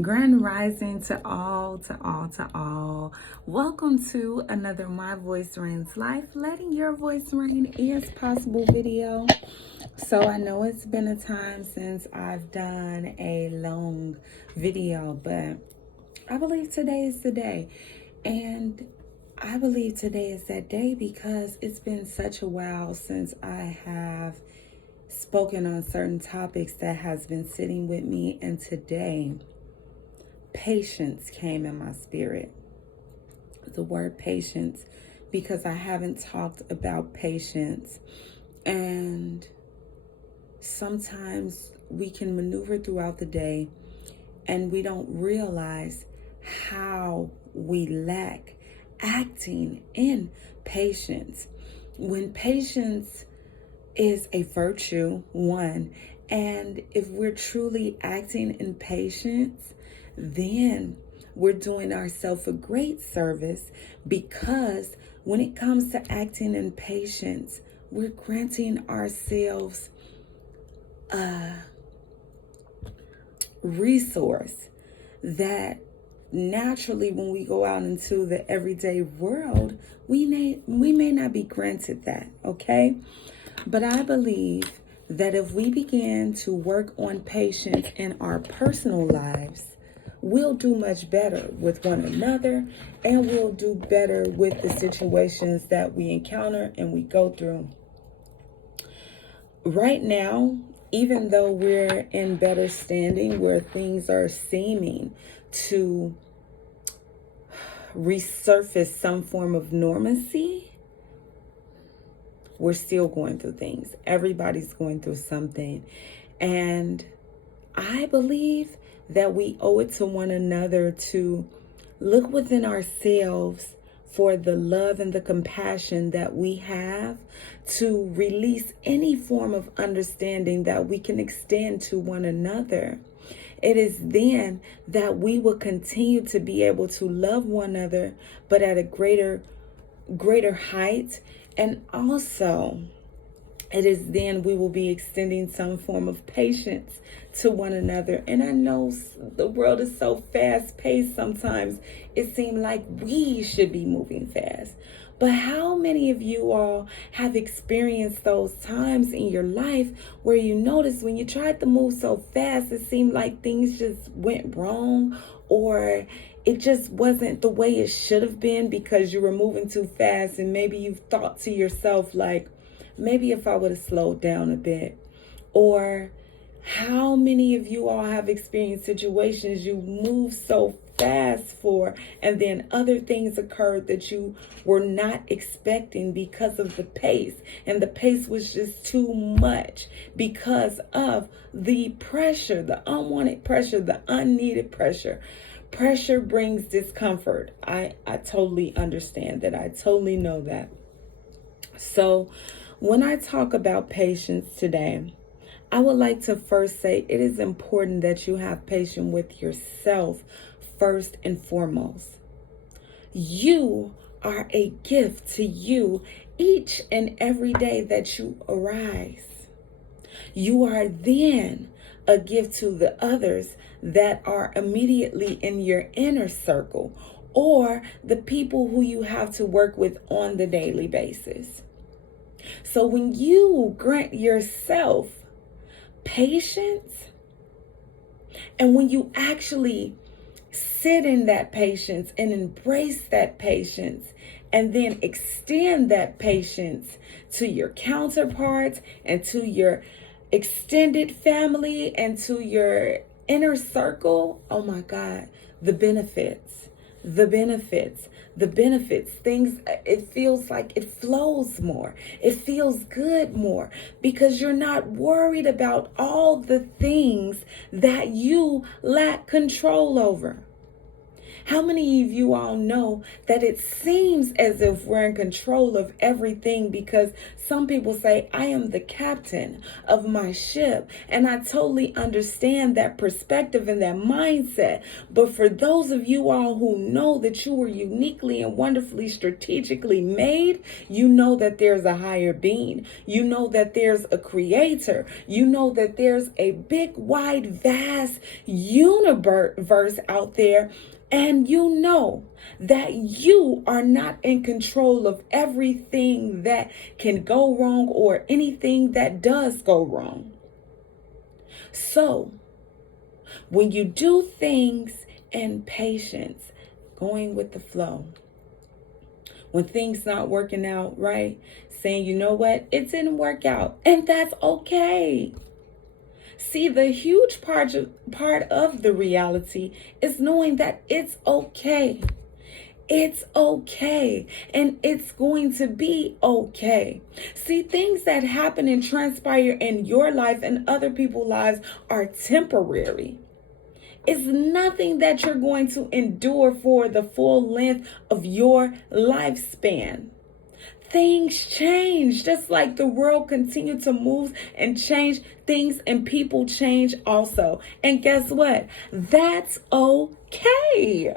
Grand rising to all, to all, to all. Welcome to another My Voice Reigns Life, letting your voice reign is possible video. So I know it's been a time since I've done a long video, but I believe today is the day. And I believe today is that day because it's been such a while since I have spoken on certain topics that has been sitting with me, and today patience came in my spirit. The word patience, because I haven't talked about patience, and sometimes we can maneuver throughout the day and we don't realize how we lack acting in patience. When patience is a virtue, one, and if we're truly acting in patience, then we're doing ourselves a great service, because when it comes to acting in patience, we're granting ourselves a resource that naturally, when we go out into the everyday world, we may not be granted that, okay? But I believe that if we begin to work on patience in our personal lives, we'll do much better with one another, and we'll do better with the situations that we encounter and we go through. Right now, even though we're in better standing, where things are seeming to resurface some form of normalcy, we're still going through things. Everybody's going through something. And I believe that we owe it to one another to look within ourselves for the love and the compassion that we have, to release any form of understanding that we can extend to one another. It is then that we will continue to be able to love one another, but at a greater height. And also, it is then we will be extending some form of patience to one another. And I know the world is so fast paced, sometimes it seems like we should be moving fast. But how many of you all have experienced those times in your life where you notice when you tried to move so fast, it seemed like things just went wrong, or it just wasn't the way it should have been because you were moving too fast? And maybe you've thought to yourself, like, maybe if I would have slowed down a bit. Or how many of you all have experienced situations you moved so fast for, and then other things occurred that you were not expecting because of the pace, and the pace was just too much because of the pressure, the unwanted pressure, the unneeded pressure. Pressure brings discomfort. I totally understand that. I totally know that. So when I talk about patience today, I would like to first say it is important that you have patience with yourself first and foremost. You are a gift to you each and every day that you arise. You are then a gift to the others that are immediately in your inner circle, or the people who you have to work with on the daily basis. So when you grant yourself patience, and when you actually sit in that patience and embrace that patience, and then extend that patience to your counterparts and to your extended family and to your inner circle, oh my God, the benefits, things, it feels like it flows more. It feels good more because you're not worried about all the things that you lack control over. How many of you all know that it seems as if we're in control of everything, because some people say, I am the captain of my ship. And I totally understand that perspective and that mindset. But for those of you all who know that you were uniquely and wonderfully strategically made, you know that there's a higher being. You know that there's a creator. You know that there's a big, wide, vast universe out there. And you know that you are not in control of everything that can go wrong or anything that does go wrong. So, when you do things in patience, going with the flow, when things not working out right, saying, you know what, it didn't work out, and that's okay. See, the huge part of the reality is knowing that it's okay. It's okay. And it's going to be okay. See, things that happen and transpire in your life and other people's lives are temporary. It's nothing that you're going to endure for the full length of your lifespan. Things change, just like the world continues to move and change. Things and people change also. And guess what? That's okay.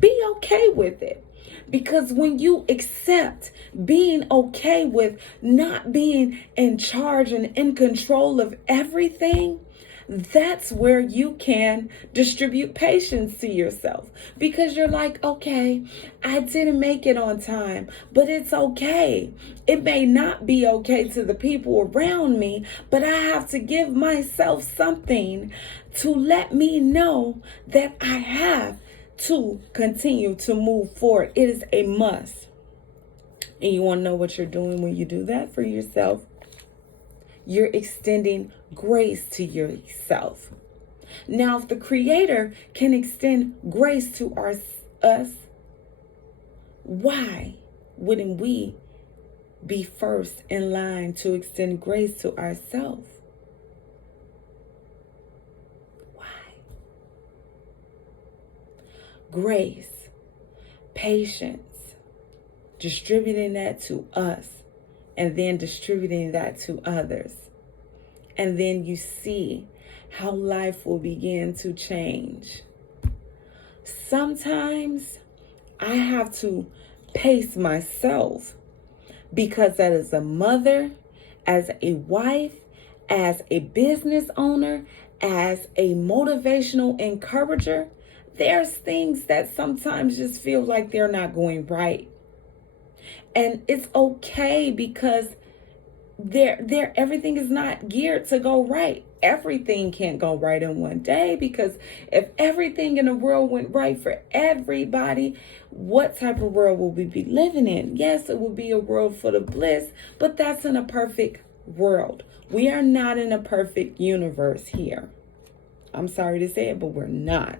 Be okay with it. Because when you accept being okay with not being in charge and in control of everything, that's where you can distribute patience to yourself, because you're like, okay, I didn't make it on time, but it's okay. It may not be okay to the people around me, but I have to give myself something to let me know that I have to continue to move forward. It is a must. And you want to know what you're doing when you do that for yourself? You're extending grace to yourself. Now, if the Creator can extend grace to us, why wouldn't we be first in line to extend grace to ourselves? Why? Grace, patience, distributing that to us, and then distributing that to others. And then you see how life will begin to change. Sometimes I have to pace myself, because as a mother, as a wife, as a business owner, as a motivational encourager, there's things that sometimes just feel like they're not going right. And it's okay, because everything is not geared to go right. Everything can't go right in one day, because if everything in the world went right for everybody, what type of world will we be living in? Yes, it will be a world full of bliss, but that's in a perfect world. We are not in a perfect universe here. I'm sorry to say it, but we're not.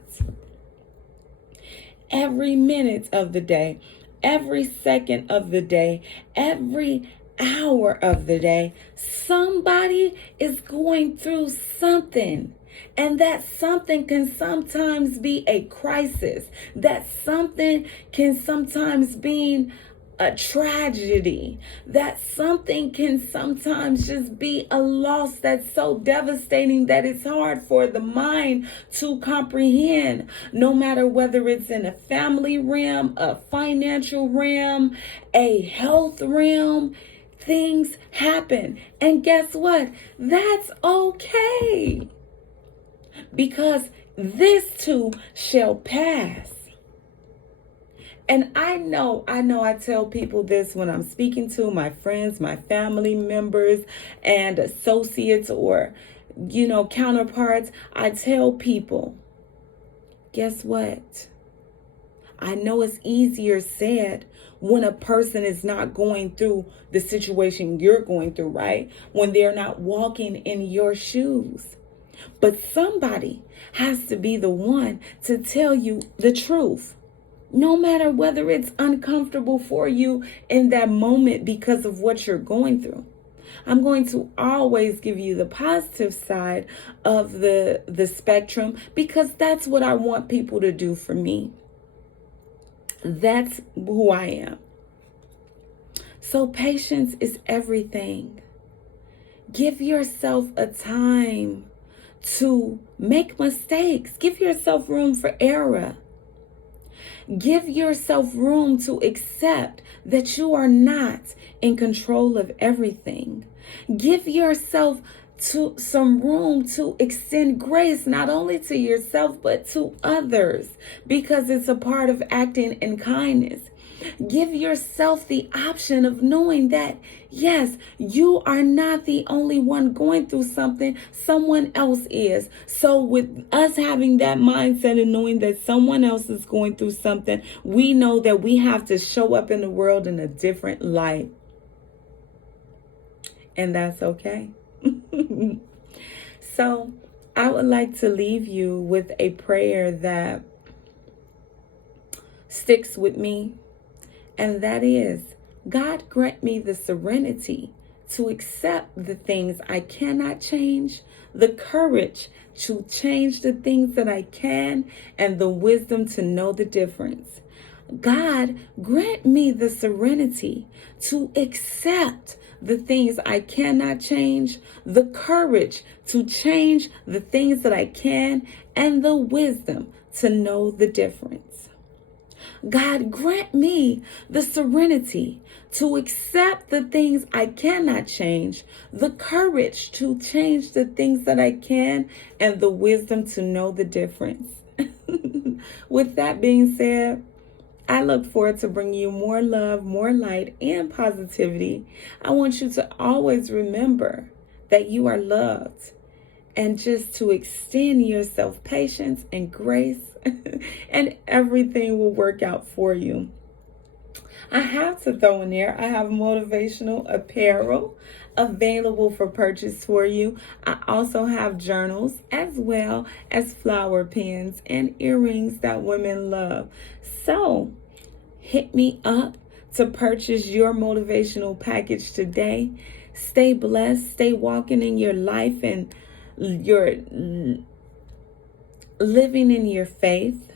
Every minute of the day, every second of the day, every hour of the day, somebody is going through something. And that something can sometimes be a crisis. That something can sometimes be a tragedy. That something can sometimes just be a loss that's so devastating that it's hard for the mind to comprehend, no matter whether it's in a family realm, a financial realm, a health realm. Things happen. And guess what? That's okay. Because this too shall pass. And I know I tell people this when I'm speaking to my friends, my family members, and associates, or, counterparts. I tell people, guess what? I know it's easier said when a person is not going through the situation you're going through, right? When they're not walking in your shoes. But somebody has to be the one to tell you the truth. No matter whether it's uncomfortable for you in that moment because of what you're going through. I'm going to always give you the positive side of the spectrum, because that's what I want people to do for me. That's who I am. So patience is everything. Give yourself a time to make mistakes. Give yourself room for error. Give yourself room to accept that you are not in control of everything. Give yourself to some room to extend grace, not only to yourself, but to others, because it's a part of acting in kindness. Give yourself the option of knowing that, yes, you are not the only one going through something, someone else is. So with us having that mindset and knowing that someone else is going through something, we know that we have to show up in the world in a different light. And that's okay. So I would like to leave you with a prayer that sticks with me. And that is, God, grant me the serenity to accept the things I cannot change, the courage to change the things that I can, and the wisdom to know the difference. God, grant me the serenity to accept the things I cannot change, the courage to change the things that I can, and the wisdom to know the difference. God, grant me the serenity to accept the things I cannot change, the courage to change the things that I can, and the wisdom to know the difference. With that being said, I look forward to bringing you more love, more light, and positivity. I want you to always remember that you are loved, and just to extend yourself patience and grace, and everything will work out for you. I have to throw in there, I have motivational apparel available for purchase for you. I also have journals as well as flower pins and earrings that women love. So hit me up to purchase your motivational package today. Stay blessed, stay walking in your life and your living in your faith,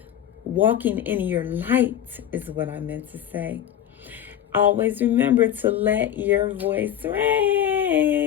walking in your light is what I meant to say. Always remember to let your voice ring.